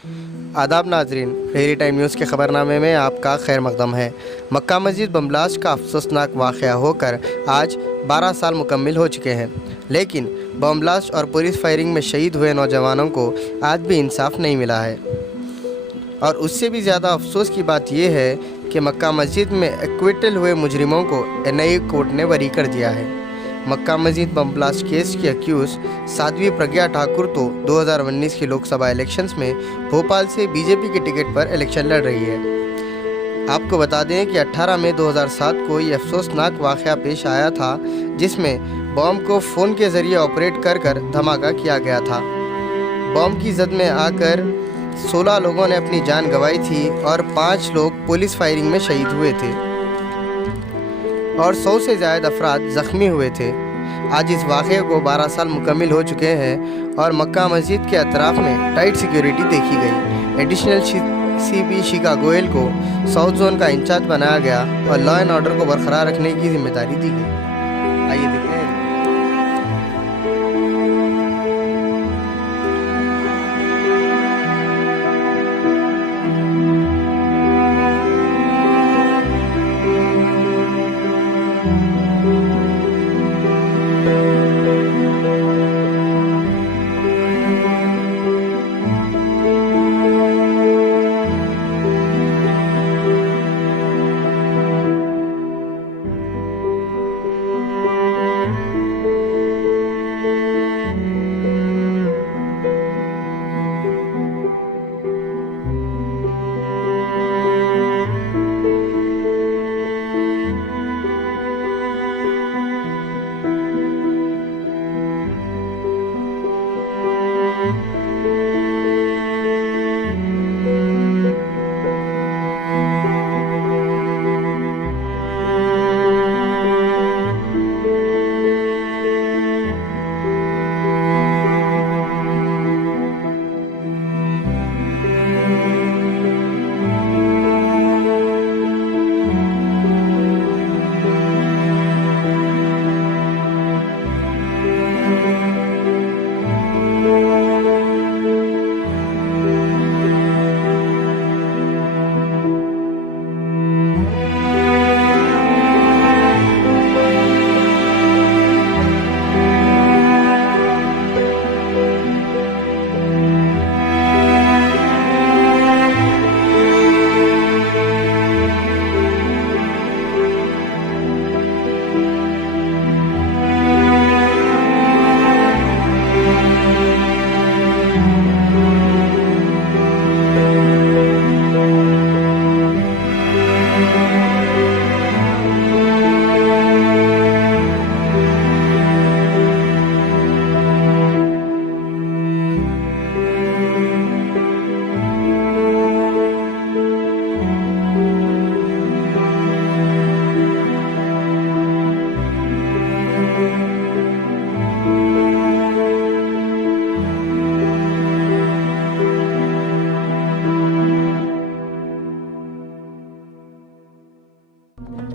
आदाब नाजरीन, फेरी time news के ख़बरनामे में आपका खैर मकदम है। मक्का मस्जिद बम ब्लास्ट का अफसोसनाक वाक़या होकर आज 12 साल मुकम्मिल हो चुके हैं, लेकिन बम ब्लास्ट और पुलिस फायरिंग में शहीद हुए नौजवानों को आज भी इंसाफ नहीं मिला है। और उससे भी ज़्यादा अफसोस की बात यह है कि मक्का मस्जिद में एक्विटल हुए मुजरिमों को NIA कोर्ट ने बरी कर दिया है। मक्का मस्जिद बम ब्लास्ट केस की अक्यूज़ साध्वी प्रज्ञा ठाकुर तो 2019 की लोकसभा इलेक्शंस में भोपाल से बीजेपी के टिकट पर इलेक्शन लड़ रही है। आपको बता दें कि 18 मई 2007 को ये अफसोसनाक वाक़या पेश आया था, जिसमें बम को फ़ोन के ज़रिए ऑपरेट कर धमाका किया गया था। बम की जद में आकर 16 लोगों ने अपनी जान गंवाई थी और 5 लोग पुलिस फायरिंग में शहीद हुए थे और 100 से ज़्यादा अफराद ज़ख्मी हुए थे। आज इस वाक़े को 12 साल मुकम्मिल हो चुके हैं और मक्का मस्जिद के अतराफ़ में टाइट सिक्योरिटी देखी गई। एडिशनल CP शिखा गोयल को साउथ जोन का इंचार्ज बनाया गया और लॉ एंड ऑर्डर को बरकरार रखने की जिम्मेदारी दी गई। आइए देखते हैं।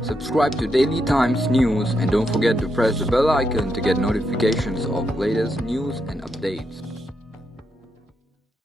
Subscribe to Daily Times News and don't forget to press the bell icon to get notifications of latest news and updates.